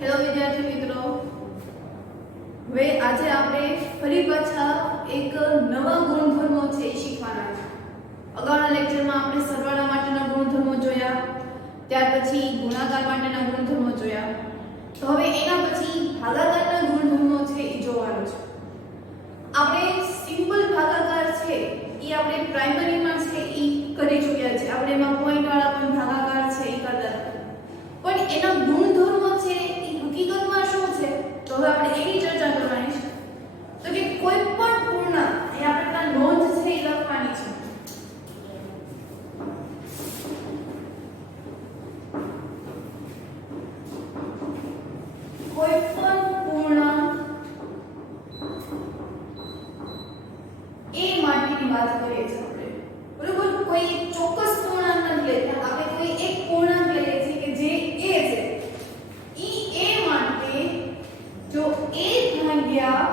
Hello વિદ્યાર્થી મિત્રો, હવે આજે આપણે ફરી પાછા એક નવા ગુણધર્મો છે એ શીખવાના છે. અગાઉના લેક્ચરમાં આપણે સરવાળા માટેના ગુણધર્મો જોયા, ત્યાર પછી ગુણાકાર માટેના ગુણધર્મો જોયા. તો હવે એના પછી ભાગાકારના ગુણધર્મો છે એ જોવાનો છે. આપણે સિમ્પલ ભાગાકાર છે એ આપણે પ્રાઇમરીમાં છે એ કરી ચૂક્યા છે. આપણે એમાં પોઈન્ટ વાળા પણ ભાગાકાર છે એ કરતા હતા, પણ એના ગુણધર્મો છે એ હકીકતમાં શું છે તો હવે આપણે એની ચર્ચા કરવાની છે. તો કે કોઈ પણ પૂર્ણાંક એ આપણે નોંધ છે એ લખવાની છે. કોઈ પણ પૂર્ણાંક એ માટેની વાત કરીએ છીએ આપણે, બરોબર. કોઈ ચોક્કસ પૂર્ણાંક નથી લેતા, આપણે કોઈ એક પૂર્ણાંક લઈએ છીએ કે જે a છે. એ માટે જો a ભાગ્યા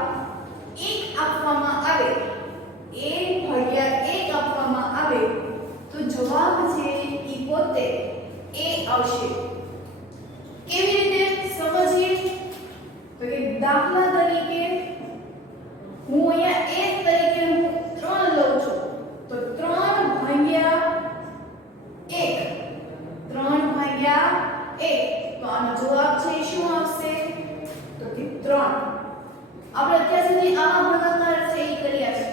1 આપવામાં આવે, a ભાગ્યા 1 આપવામાં આવે તો જવાબ છે એ પોતે a આવશે. કેવી રીતે સમજીએ તો કે દાખલા તરીકે હું અહીંયા a તરીકે 3 લઉં છું, તો 3 ભાગ્યા 1 તો આનો જવાબ છે શું આવશે તો કે 3. આપણે અત્યાર સુધી આવા ભાગાકાર છે એ કર્યા છે,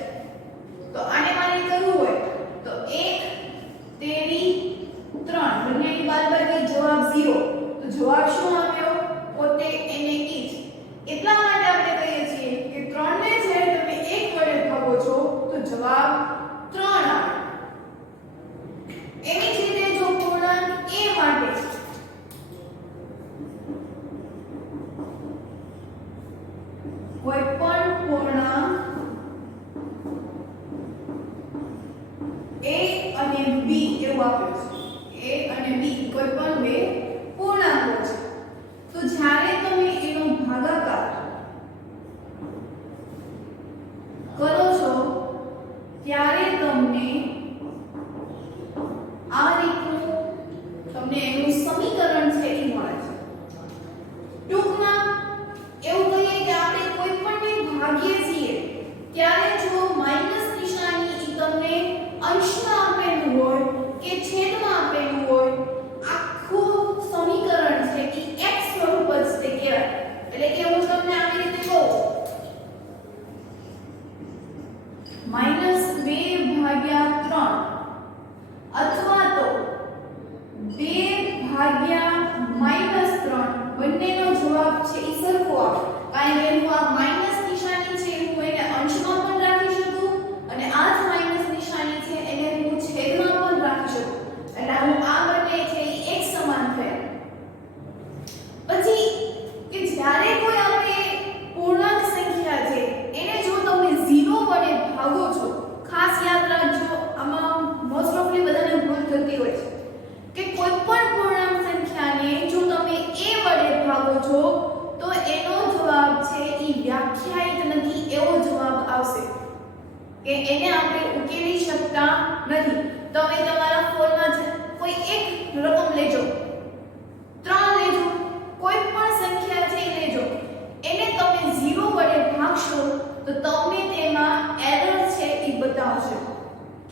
તો આને મારે કરવું હોય તો 1 તેરી 3 બંનેની બાદબાકી જવાબ 0, તો જવાબ શું આવ્યો પોતે એને જ. એટલા માટે આપણે કહીએ છીએ કે 3 ને જ્યારે તમે 1 વડે ભાગો છો તો જવાબ 3 આવે. એની જ રીતે જો પૂર્ણાંક a માટે કોઈ પણ પૂર્ણાંક a અને b એવું આપ્યું છે, a અને b કોઈ પણ બે પૂર્ણાંકો છે, તો જ્યારે તમે એનો ભાગાકાર કરો છો ત્યારે તમને આ રીતનું એનું સમીકરણ છે એ મળે છે. ટૂંકમાં એવું કહીએ કે આપણે કોઈ પણને ભાગીએ છીએ ત્યારે જો માઈનસ નિશાની ઈ તમને અંશમાં આપેલું હોય કે છેદમાં આપેલું હોય, આખું સમીકરણ છે ઈ x સ્વરૂપ જ તે કહેવાય. એટલે કે હું તમને આવી રીતે કહું -2/3 અથવા તો 2/-3 બંનેનો જવાબ છે એ સરખો આવે. કારણ કે હું આ માઈનસ નિશાની છે હું એને અંશમાં પણ રાખી શકું અને આ જ માઈનસ નિશાની છે એને હું છેદમાં પણ રાખી શકું. એટલે હું આ બંને છે એ એક સમાન થયા. પછી કે જ્યારે કોઈ આપણે પૂર્ણાંક સંખ્યા છે એને જો તમે 0 વડે ભાગો છો, ખાસ યાદ રાખજો, આમાં મોસ્ટ ઓફલી બધાને ભૂલ થતી હોય છે કે કોઈ પણ પૂર્ણાંક સંખ્યાને જો તમે a વડે ભાગો છો તો એનો જવાબ છે એ વ્યાખ્યાયિત નથી એવો જવાબ આવશે, કે એને આપણે ઉકેલી શકતા નથી. તમે તમારા ફોનમાં કોઈ એક રકમ લેજો, 3 લેજો, કોઈ પણ સંખ્યા છે એ લેજો, એને તમે 0 વડે ભાગશો તો તમને તેમાં એરર છે એ બતાવશે,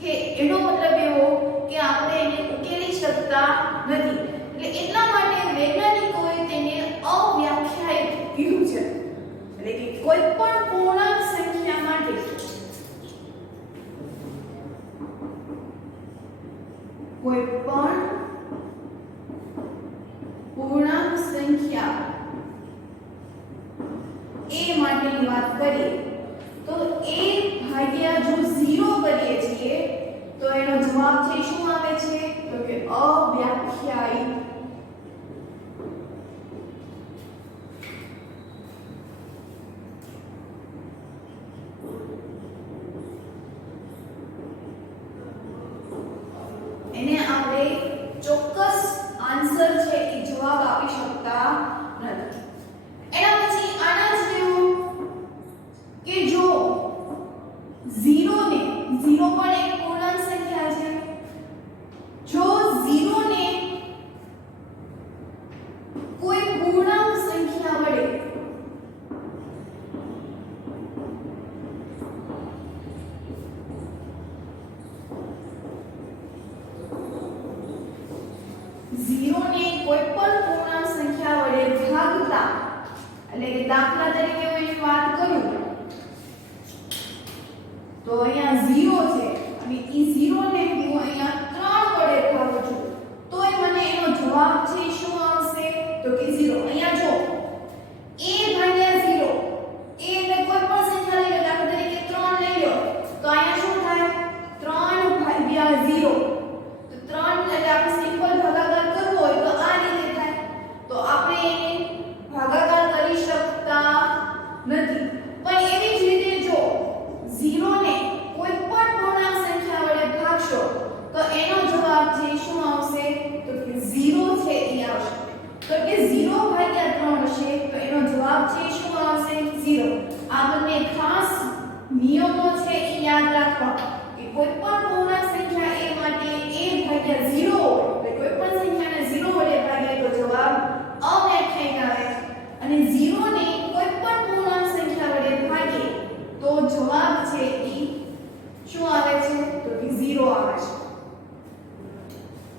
કે એનો મતલબ એવો કે આપણે એને ઉકેલી શકતા નથી. એટલે એટલા માટે વૈજ્ઞાનિકોએ તેને અવ્યાખ્યાયિત કીધું છે. એટલે કે કોઈ પણ પૂર્ણાંક સંખ્યા માટે કોઈ પણ પૂર્ણાંક સંખ્યા a માટેની વાત કરીએ તો a ભાગ્યા જો 0 કરીએ છીએ તો એનો જવાબ છે શું આવે છે તો કે અવ્યાખ્યાયિત. એને આપણે ચોક્કસ આન્સર છે એ જવાબ આપી શકતા નથી. એના પછી આના જ જેવું કે જો 0 ને 0 પણ એક પૂર્ણાંક સંખ્યા છે, જો 0 ને કે 0. અહીંયા જો a ભાગ્યા 0, a એટલે કોઈ પણ સંખ્યા લઈ લો, દાખલા તરીકે 3 લઈ લો, તો અહીંયા શું થાય 3 ભાગ્યા 0. તો 3 એટલે આપણે સિમ્પલ ભાગાકાર કરવો હોય તો આ રીતે થાય. તો આપણે એને ભાગાકાર કરી શકતા નથી. પણ એવી જ રીતે જો 0 ને કોઈ પણ પૂર્ણાંક સંખ્યા વડે ભાગશો તો એનો જવાબ છે શું આવશે? તો કે 0 છે એ આવશે. તો કે 0 ભાગ્યા 3 હશે તો એનો જવાબ છે શું આવશે? 0. આ બંને ખાસ નિયમો છે એ યાદ રાખવા કે કોઈ પણ પૂર્ણાંક સંખ્યા a માટે a ભાગ્યા 0 એટલે કોઈ પણ સંખ્યાને 0 વડે ભાગીએ તો જવાબ અવ્યાખ્યાયિત આવે અને 0 ને કોઈ પણ પૂર્ણાંક સંખ્યા વડે ભાગીએ તો જવાબ છે એ શું આવે છે? તો કે 0 આવે છે.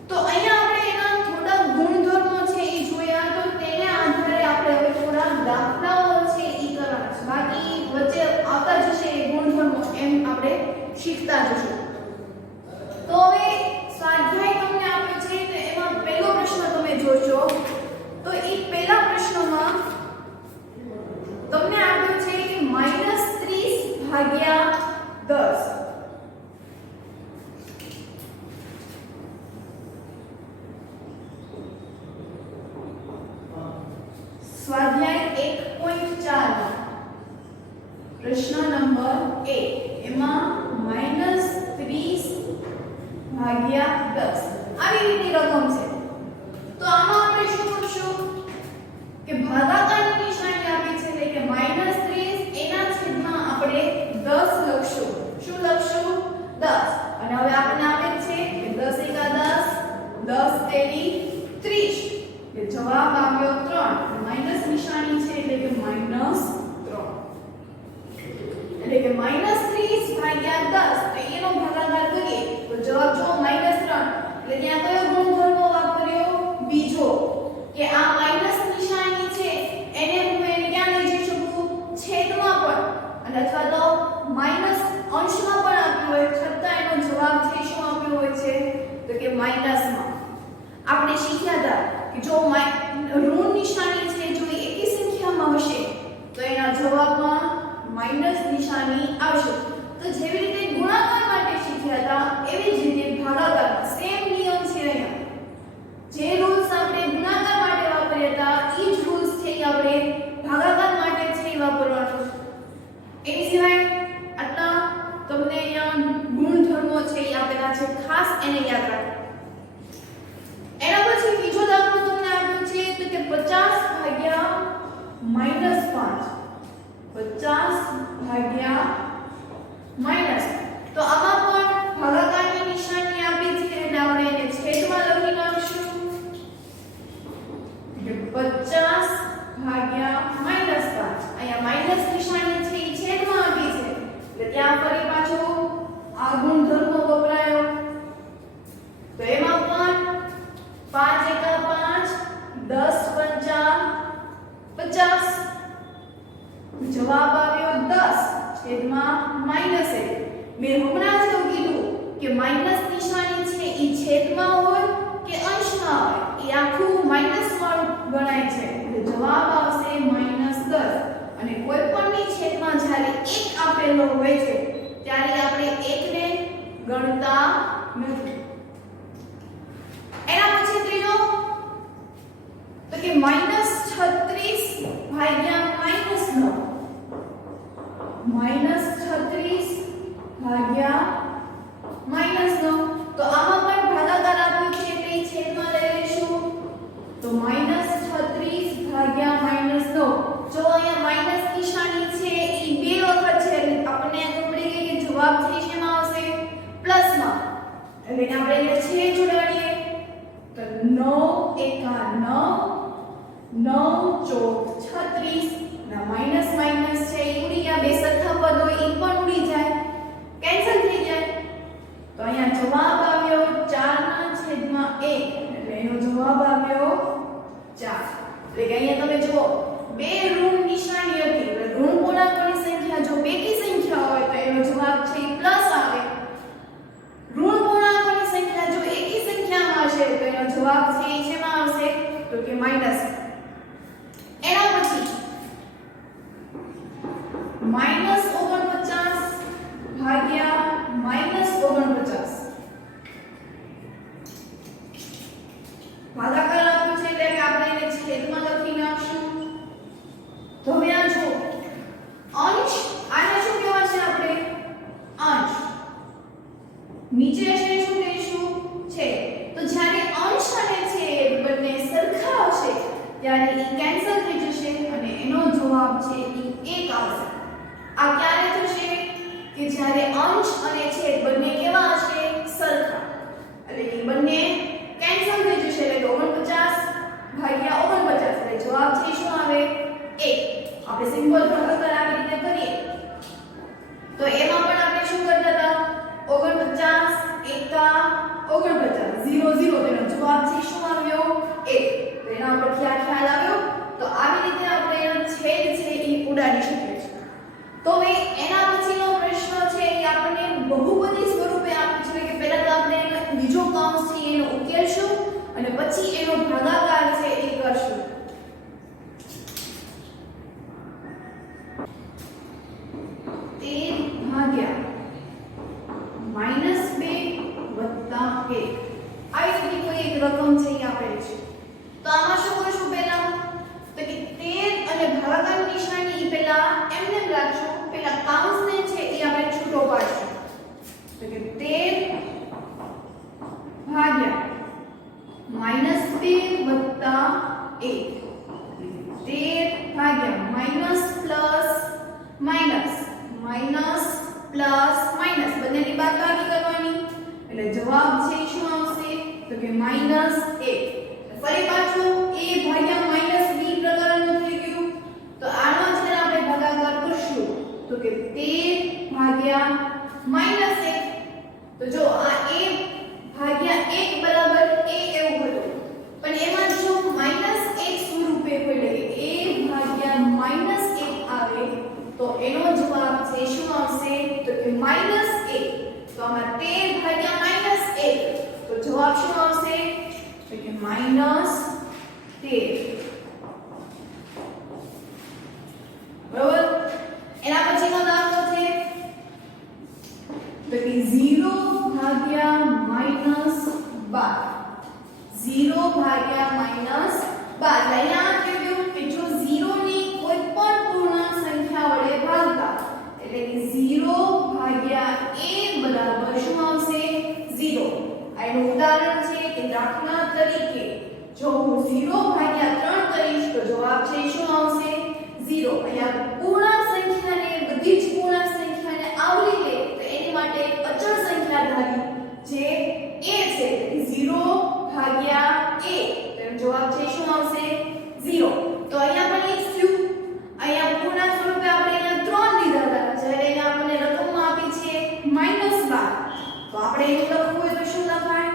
તો અહીંયા આપણે એના થોડા ગુણધર્મો છે એ જોયા, તો તેને આધારે આપણે હવે થોડા દાખલાઓ છે એ કરવાના છે. બાકી વચ્ચે આવતા જશે એ ગુણધર્મો એમ આપણે શીખતા જશું. તો હવે સ્વાધ્યાય તમને આપ્યો છે તો એમાં પહેલો પ્રશ્ન તમે જોશો તો એ પહેલા પ્રશ્નમાં તમને આપ્યું છે કે -30 ભાગ્યા 10. સ્વાધ્યાય 1.4 પ્રશ્ન નંબર 1 એમાં -30 ભાગ્યા 10 આવી રીતે રકમ છે. તો આમાં આપણે શું કરશું કે ભાગાકારની નિશાની આપી છે એટલે કે -30 એના છેદમાં આપણે 10 લખશું. શું લખશું? 10. અને હવે આપણને આપે છે કે 10 એકા 10, 10 તેરી 30. એટલે જવાબ આવ્યો 3. માઈનસ નિશાની છે એટલે કે -3. એટલે કે -30 ભાગ્યા 10 તો એનો ભાગાકાર કરીએ તો જવાબ જો -3. એટલે ત્યાં કયો ગુણધર્મ વાપર્યો? બીજો, કે આ માઈનસ નિશાની છે એને હું એને ક્યાં લઈ જઈ શકું? છેદમાં પણ, અને અથવા તો માઈનસ અંશમાં પણ આપ્યું હોય છતાં એનો જવાબ છે શું આપ્યો હોય છે? તો કે માઈનસમાં. આપણે શીખ્યા હતા કે જો ઋણ નિશાની છે જો એકી સંખ્યામાં હશે તો એના જવાબમાં માઈનસ નિશાની આવશે. તો જેવી રીતે ગુણાકાર માટે શીખ્યા હતા એવી જ રીતે ભાગાકારમાં સેમ નિયમ છે. અહીંયા જે રૂલ્સ આપણે ગુણાકાર માટે વાપર્યા હતા એ જ રૂલ્સ છે આપણે ભાગાકાર માટે છે વાપરવાનો છે. એની સિવાય આટલા તમને અહીંયા ગુણધર્મો છે એ આપેલા છે, ખાસ એને યાદ રાખો. એના પછી બીજો દાખલો તમને આપ્યો છે તો કે 50 ભાગ્યા -5. 50 ભાગ્યા માઈનસ. તો આમાં પણ ભાગાકારની નિશાની આપી છે એટલે આપણે એને છેદમાં લખી નાખશું. એટલે 50 ભાગ્યા -5. અહીંયા માઈનસ નિશાની છે એ છેદમાં આપી છે એટલે ત્યાં ફરી પાછો આ ગુણધર્મો વપરાયો. તો એમાં પણ 5 એકા 5, 10 પંચા 50. જવાબ આવ્યો 10 છેદમાં -1. મેં હમણાં જ એવું કીધું કે માઈનસ નિશાની છે એ છેદમાં હોય કે અંશમાં હોય એ આખું માઈનસ વાળું ગણાય છે. એટલે જવાબ આવશે -10. અને કોઈ પણની છેદમાં જ્યારે 1 આપેલો હોય છે ત્યારે આપણે 1 ને ગણતા નથી. એના પછી ત્રીજો તો કે -36 ભાગ્યા -9. -36 ભાગ્યા -9. તો આમાં પણ ભાગાકાર આપ્યો છે એટલે છેદમાં લઈ લેશું. તો -36 ભાગ્યા -9. જો અહીંયા માઈનસ નિશાની છે એ બે વખત છે એટલે આપણને ખબર પડી ગઈ કે જવાબ છે શેમાં આવશે? પ્લસમાં. એટલે આપણે એને છેદ જોડાડીએ તો 9 એકા 9, 9 ચોક 36. ના માઈનસ માઈનસ છે એ ઉડી ગયા, બે સરખા પદ હોય એ પણ ઉડી જાય, કેન્સલ થઈ જાય. તો અહીંયા જવાબ આવ્યો 4/1 એટલે એનો જવાબ આવ્યો 4. એટલે કે અહીંયા તમે જુઓ બે ઋણ નિશાની હતી એટલે ઋણ પૂર્ણાંકોની સંખ્યા જો બેકી સંખ્યા હોય તો એનો જવાબ છે એ પ્લસ આવે. ઋણ પૂર્ણાંકોની સંખ્યા જો એકી સંખ્યામાં હશે તો એનો જવાબ છે એ શેમાં આવશે? તો કે માઈનસ. માઈનસ 49 ભાગ્યા માઈનસ 49 ભાગાકાર આપ્યું છે એટલે આપણે એને છેદમાં લખી નાખશું. તો હવે આ જો અંશ, આને શું કહેવાય છે આપણે? અંશ. નીચે છે શું કહીશું? છેદ. તો જ્યારે અંશ અને છેદ બંને સરખા હશે ત્યારે એ કેન્સલ થઈ જશે અને એનો જવાબ છે એ 1 આવશે. આ ક્યારે થશે? કે જ્યારે અંશ અને છેદ બંને કેવા હશે? સરખા. એટલે એ બંને કેન્સલ થઈ જશે એટલે 49 ભાગ્યા 49 એટલે જવાબ છે શું આવે? 1. આપણે સિમ્પલ ભાગાકાર આવી રીતે કરીએ તો એમાં પણ આપણે શું કરતા હતા? 49 એકા 49 0 0 તેનો જવાબ છે શું આવ્યો? 1. તો એના પરથી આ ખ્યાલ આવ્યો. તો આવી રીતે આપણે એનો છેદ છે એ ઉડાડી શકીએ છીએ. તો હવે એના પછીનો પ્રશ્ન છે એ આપણને બહુપદી સ્વરૂપે આપ્યું છે કે પહેલા તો આપણે એનો બીજો કૌંસ છે એનો ઉકેલશું અને પછી એનો ભાગાકાર છે એ કરશું. ભાગ્યા -2 + 1 આવી રીતે કોઈ એક રકમ છે એ આપેલી છે. તો આમાં શું કરશું? પહેલા તો કે 13 અને ભાગાકાર નિશાની એ પહેલા એમને જ રાખશું. પહેલા કૌંસને છે એ આપણે છૂટો પાડશું. તો કે 13 ભાગ્યા -2 + 1 13 ભાગ્યા minus plus minus minus plus minus બંનેની બાદબાકી કરવાની એટલે જવાબ છે શું આવશે? તો કે -1. ફરી પાછું a ભાગ્યા -b પ્રકારનું થઈ ગયું. તો આનો છે આપણે ભાગાકાર કરશું તો કે 13 ભાગ્યા -1. તો જો આ a ભાગ્યા 1 બરાબર a એવું હતું પણ એમાં જો -1 સ્વરૂપે હોય એટલે a ભાગ્યા -1 આવે તો એનો જવાબ છે શું આવશે? તો કે -1. તો આમાં 13 ભાગ્યા -1 તો જવાબ શું આવશે? તો કે -13. બરાબર. એના પછીનો દાખલો છે તો કે 0 ભાગ્યા -12 0 ભાગ્યા -12 અહીંયા કહેવું કે જો 0 ની કોઈ પણ પૂર્ણાંક સંખ્યા વડે ભાગતા એટલે કે 0 ભાગ્યા a બરાબર શું આવશે? 0. આ એનું ઉદાહરણ છે કે દાખલા તરીકે જો હું 0 ભાગ્યા 3 કરીશ તો જવાબ છે શું આવશે? 0. અહીંયા પૂર્ણાંક સંખ્યાને બધી જ પૂર્ણાંક સંખ્યાને આવરી લે તો એની માટે એક અચળ સંખ્યા ધારી જે a છે 0 ભાગ્યા a તેનો જવાબ છે શું આવશે? 0. તો અહીંયા પણ એ થયું. અહીંયા પૂર્ણાંક સ્વરૂપે આપણે અહીંયા 3 લીધા હતા જ્યારે અહીંયા આપણને રકમમાં આપી છે -12 તો આપણે એવું લખવું હોય તો શું લખાય?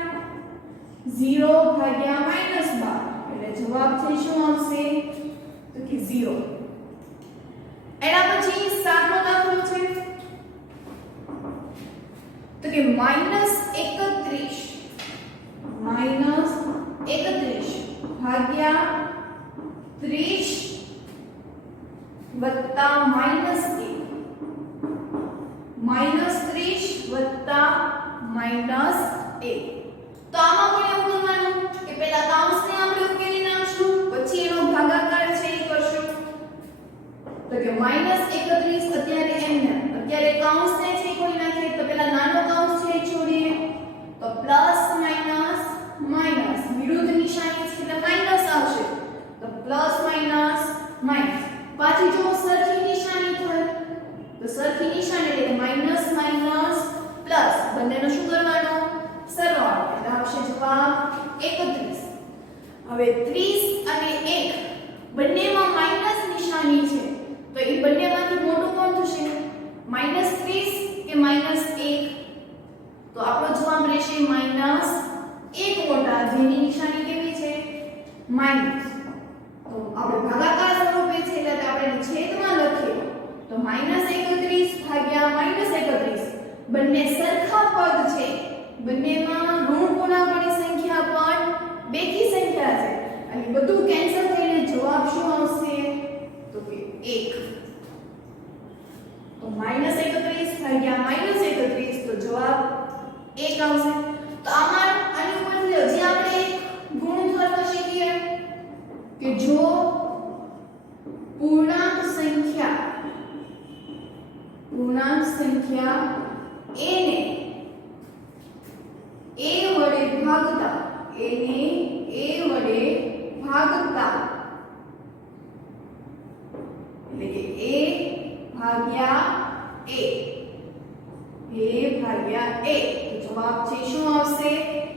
0 ભાગ્યા -12 એટલે જવાબ છે શું આવશે? તો કે 0. એના પછી 7મો દાખલો છે તો કે -31 ભાગ્યા 30 વત્તા -1 -30 વત્તા -1 તો આમાં પણ એવું કરવાનું કે પહેલા કૌંસને આપણે ઉકેલી નાખશું પછી એનો ભાગાકાર છે એ કરશું. તો કે -31 અત્યારે એમને અત્યારે કૌંસને છે કોઈ નાખીએ તો પહેલા નાનો કૌંસ છે છોડીએ તો પ્લસ માઈનસ માઈનસ વિરુદ્ધ નિશાની છે એટલે માઈનસ આવશે તો પ્લસ માઈનસ માઈનસ. પાછી જો સરખી નિશાની થાય તો સરખી નિશાની એટલે માઈનસ માઈનસ પ્લસ બંનેનો શું કરવાનો? સરવાળો એટલે આવશે જવાબ 31. હવે 30 અને 1 બંનેમાં માઈનસ નિશાની છે તો એ બંનેમાંથી મોટું કોણ થશે? -30 કે -1? તો આપણો જવાબ રહેશે -1 મોટા જેની નિશાની કેવી છે? માઈનસ. તો આપણે ભાગાકાર સ્વરૂપે છે એટલે આપણે છેદમાં લખીએ તો -31 ભાગ્યા -31 બંને સરખા પદ છે બંનેમાં ઋણ પૂર્ણાંકોની સંખ્યા પણ બેકી સંખ્યા છે અને બધું કેન્સલ થઈને જવાબ શું આવશે? તો કે 1. સંખ્યા a ને a વડે ભાગતા એને a વડે ભાગતા એટલે કે a ભાગ્યા a તો જવાબ છે શું આવશે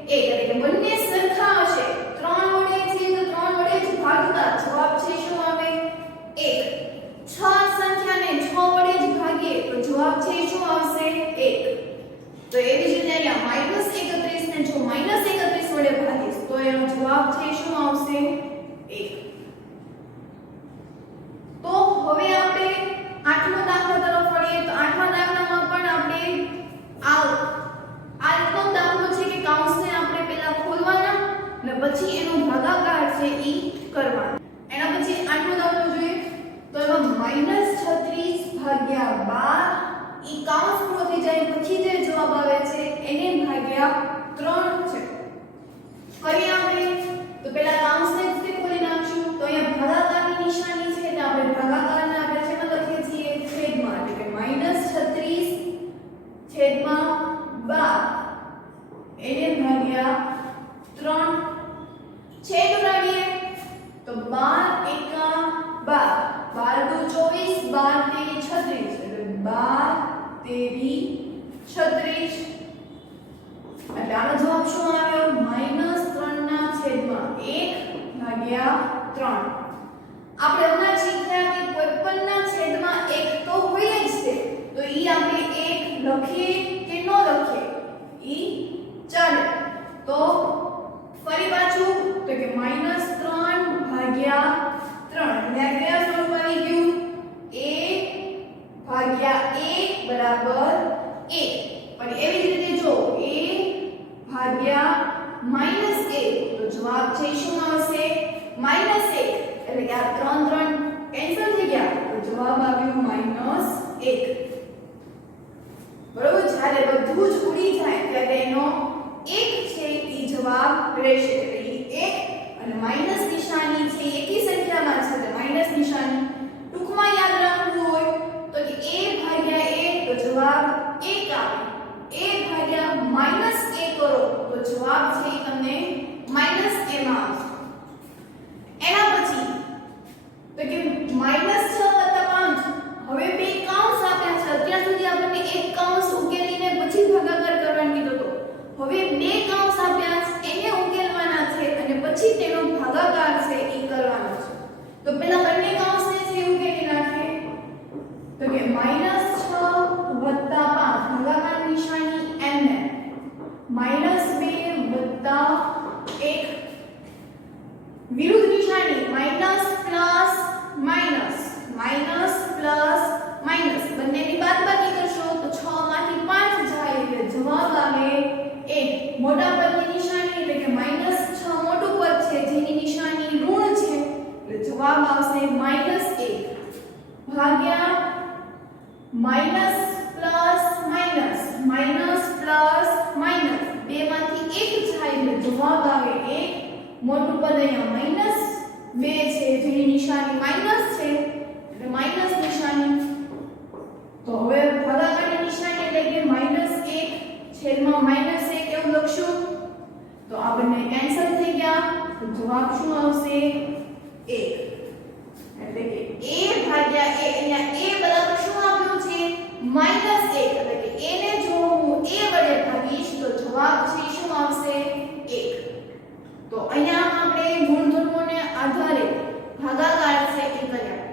1 એટલે કે બંને સરખા હશે 3 વડે છે તો 3 વડે જ ભાગતા જવાબ છે શું આવે 1 6 સંખ્યાને 6 વડે જ ભાગીએ તો જવાબ છે શું આવશે 1 તો એવી જ રીતે અહીંયા -31 ને જો -31 વડે ભાગીશ તો એનો જવાબ છે શું આવશે 1 તો હવે આપણે 8મો દાખલો તરફ વળીએ તો 8મા દાખલામાં પણ આપણે આ રીતનો દાખલો છે કે કૌંસને આપણે પહેલા ખોલવાના અને પછી એનો ભાગાકાર છે ઈ કરવાનો એના પછી 8મો દાખલો જોઈએ તો એમાં -36 ભાગ્યા 12 ઈ કૌંસ પૂરો થઈ જાય પછી જે જવાબ આવે છે એને ભાગ્યા 3 છે ફરી આપણે તો પહેલા કૌંસને જ ખોલી નાખશું તો અહીંયા ભાગાકારની નિશાની છે એટલે આપણે ભાગાકારને આપણે શેમાં લખીએ છીએ છેદમાં એટલે કે -36 છેદમાં 12 એને ભાગ્યા 3 છેદ ઉડાડીએ તો 12 એકા 12 12 દુ 24 12 તેરી 36 એટલે આનો જવાબ શું આવ્યો -3 ના છેદમાં 1 ભાગ્યા 3 આપણે હમણાં શીખ્યા કે કોઈ પણના છેદમાં 1 તો હોય જ છે તો ઈ આપણે 1 લખીએ કે ન લખીએ ઈ ચાલે તો ફરી પાછું તો કે -3 ભાગ્યા 3 એટલે આ કયા સ્વરૂપ આવી ગયું a ભાગ્યા a બરાબર 1 પણ એવી જ રીતે જો a ભાગ્યા -a તો જવાબ છે શું આવશે -1 એટલે કે આ 3 3 કેન્સલ થઈ ગયા તો જવાબ આવ્યો -1 બરોબર જ્યારે બધું જ ઉડી જાય ત્યારે એનો 1 છે ઈ જવાબ રહેશે એટલે ઈ 1 અને માઈનસ નિશાની છે એકી સંખ્યામાં છે એટલે માઈનસ નિશાની ટૂંકમાં યાદ રાખવું હોય તો કે a ભાગ્યા a તો જવાબ 1 આવે a ભાગ્યા -a કરો તો જવાબ છે ઈ તમને -a માં આવશે એના પછી તો કે -6 + 5 હવે બે કૌંસ આપ્યા છે અત્યાર સુધી આપણને એક કૌંસ ઉકેલીને પછી ભાગાકાર કરવાનું કીધું તો હવે બે કૌંસ આપ્યા છે એને ઉકેલવાના છે અને પછી તેનો ભાગાકાર છે ઈ કરવાનો છે તો પહેલા બંને કૌંસને છે ઉકેલી નાખીએ તો કે -6 + 5 ભાગાકાર નિશાની n -2 + 1 વિરુદ્ધ નિશાની minus plus minus minus plus minus બંનેની બાદબાકી કરશો તો 6 માંથી 5 જાય એટલે જવાબ આવે 1 મોટા પદની નિશાની એટલે કે -6 મોટું પદ છે જેની નિશાની ઋણ છે એટલે જવાબ આવશે -1 ભાગ્યા minus plus minus minus plus minus બે માંથી 1 જાય એટલે જવાબ આવે 1 મોટું પદ અહીંયા -2 છે જેની નિશાની માઈનસ છે એટલે માઈનસ નિશાની તો હવે ભાગાકારની નિશાની એટલે કે -1 છેદમાં -1 એવું લખશું તો આ બંને કેન્સલ થઈ ગયા તો જવાબ શું આવશે 1 એટલે કે a ભાગ્યા a અહીંયા a બરાબર શું આપ્યું છે -1 એટલે કે a ને જો હું a વડે ભાગીશ તો જવાબ છે શું આવશે 1 તો અહીંયા આપણે ગુણધર્મોને આધારે ભાગાકાર છે એ કર્યા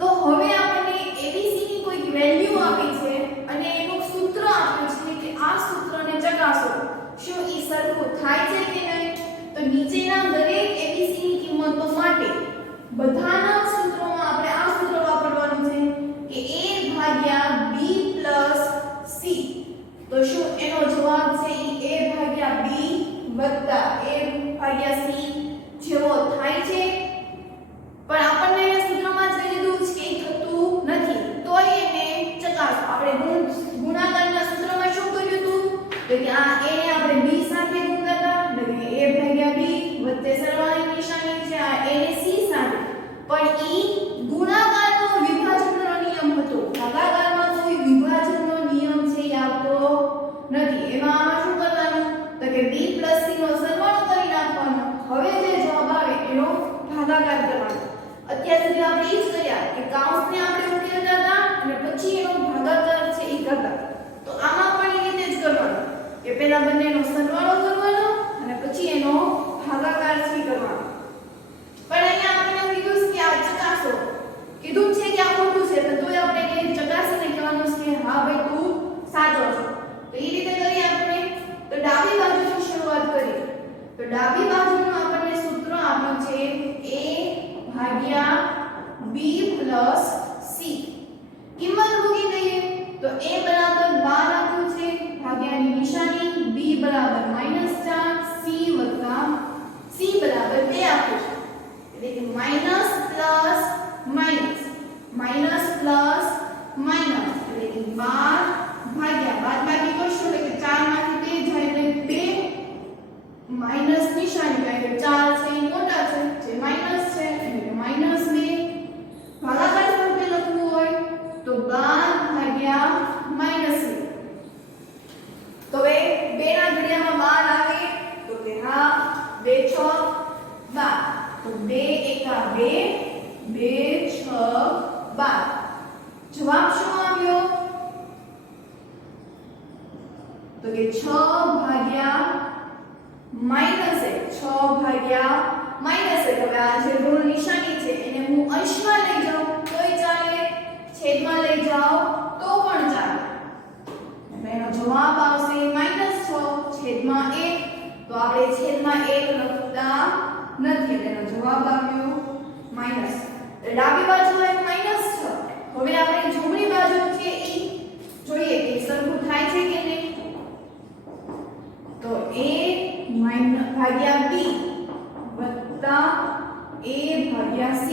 તો હવે આપણને abc ની કોઈ વેલ્યુ આપી છે અને એનું સૂત્ર આપ્યું છે કે આ સૂત્રને ચકાસો શું ઈ સરખું થાય છે કે નહીં તો નીચેના દરેક abc ની કિંમતો માટે બધાના સૂત્રોમાં આપણે આ સૂત્ર વાપરવાનું છે કે a ભાગ્યા b પ્લસ c તો શું એનો જવાબ છે ઈ a ભાગ્યા b વત્તા a ભાગ્યા c જેવો થાય છે પણ આપણને એ સૂત્રમાં જ લીધું છે કે થતું નથી તોય એને ચકાસો આપણે ગુણાકારના સૂત્રમાં શું કર્યું હતું તો કે આ a ને આપણે b સાથે ગુણતા એટલે કે a ભાગ્યા b વત્તે સરવાળાની નિશાની છે આ a ને c સાથે પણ પહેલા બંનેનો સરવાળો કરવાનો અને પછી એનો ભાગાકારથી કરવાનો. પણ અહીંયા આપણે કીધું કે આ ચકાસો, કીધું છે કે આ ખોટું છે, પણ તોય આપણે એને ચકાસીને કહેવાનું છે કે હા ભાઈ તું સાચો છો. તો એ રીતે કરીએ આપણે. તો ડાબી બાજુથી શરૂઆત કરીએ. તો ડાબી બાજુનું આપણને સૂત્ર આપ્યું છે a ભાગ્યા b પ્લસ c. કિંમત મૂકી દઈએ. તો a બરાબર 12 આપ્યું છે, ભાગ્યાની નિશાની, b બરાબર -4, c વત્તા c બરાબર 2 આપ્યું છે. એટલે કે minus plus minus, minus plus minus, એટલે કે 12 ભાગ્યા બાદબાકી કરશું એટલે કે 4 માંથી 2 જાય એટલે 2 માઈનસ નિશાની એટલે 4 છે એ મોટા છે, જે માઈનસ છે એટલે કે -2. ભાગાકાર સ્વરૂપે લખવું હોય તો 12 ભાગ્યા -2. તો હવે 2 ના ઘડિયામાં 12 આવે તો કે હા 2 6 12. તો 2 એકા 2, 2 6 12. જવાબ શું આવ્યો? તો કે 6 ભાગ્યા -1, 6 ભાગ્યા -1. હવે આ જે ઋણ નિશાની છે એને હું અંશમાં લઈ જાઉં તોય ચાલે, છેદમાં લઈ જાઉં તો પણ ચાલે. એટલે એનો જવાબ આવશે -6 છેદમાં 1. તો આપણે છેદમાં 1 લખતા નથી એટલે એનો જવાબ આવ્યો માઈનસ. ડાબી બાજુ આવે -6. હવે આપણે જમણી બાજુ છે એ જોઈએ કે સરખું થાય છે કે નહીં. તો a ભાગ્યા b વત્તા a ભાગ્યા c.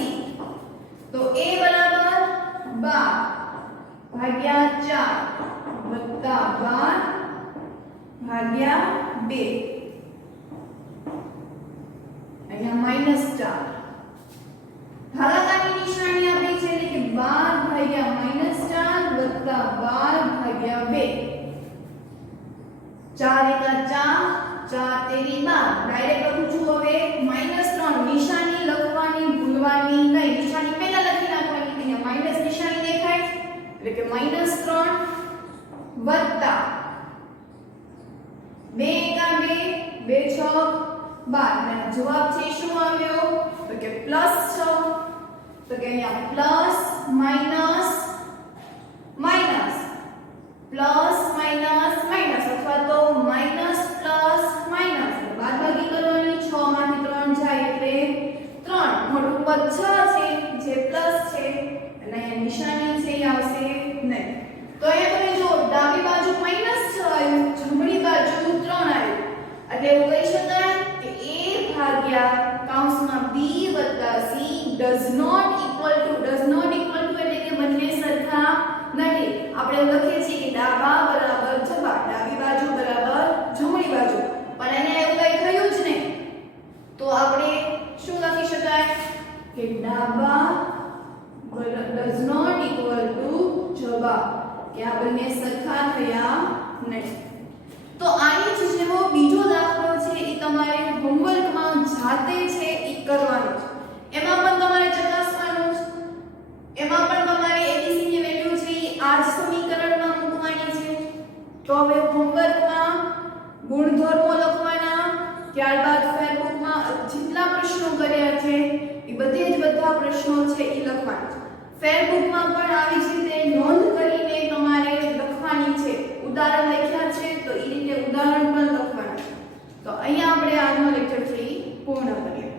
તો a બરાબર 12 ભાગ્યા 4 વત્તા 12 ભાગ્યા 2. અહીંયા -4. ભાગાકારની નિશાની આપી છે એટલે કે 12 ભાગ્યા -4 વત્તા 12 ભાગ્યા 2. 4 એકા 4, 4 તેરી 12. ડાયરેક્ટ લખું છું. હવે -3 નિશાની લખવાની ભૂલવાની નહીં. નિશાની પહેલા લખી નાખવાની. અહીંયા માઈનસ નિશાની દેખાય એટલે કે -3 વત્તા 2 એકા 2, 2 6 12. અને જવાબ છે શું આવ્યો? તો કે +6. તો કે અહીંયા plus minus minus, plus minus minus અથવા તો માઈનસ પ્લસ માઈનસ. બાદબાકી કરવાની. 6 માંથી 3 જાય એટલે 3. મોટું પદ 6 છે જે પ્લસ છે એટલે અહીંયા નિશાની છે એ આવશે નહીં. તો અહીંયા તમે જો ડાબી બાજુ -6 આવ્યું, જમણી બાજુ 3 આવ્યું. એટલે એવું કહી શકાય કે a ભાગ્યા કૌંસમાં b વત્તા c does not equal to એટલે કે બંને સરખા નથી. આપણે લખીએ છીએ કે ડાબા બરાબર જમા, ડાબી બાજુ બરાબર જમણી બાજુ, પણ અહીંયા એવું કઈ થયું જ નહીં. તો આપણે શું લખી શકાય કે ડાબા does not equal to જમા, કે આ બંને સરખા થયા નહીં. તો આની જ જેવો બીજો દાખલો છે એ તમારે હોમવર્કમાં જાતે છે એ કરવાનો છે. એમાં પણ તમારે ચકાસવાનું છે. એમાં પણ તમારે abc ની વેલ્યુ છે એ આ જ સમીકરણમાં મૂકવાની છે. તો હવે હોમવર્કમાં ગુણધર્મો લખવાના, ત્યારબાદ ફેરબુકમાં જેટલા પ્રશ્નો કર્યા છે એ બધા પ્રશ્નો છે એ લખવાના છે. ફેરબુકમાં પણ આવી જ રીતે નોંધ કરીને તમારે લખવાની છે. ઉદાહરણ લખ્યા છે તો એ રીતે ઉદાહરણ પણ લખવાના છે. તો અહીંયા આપણે આજનો લેક્ચર છે એ પૂર્ણ કરીએ.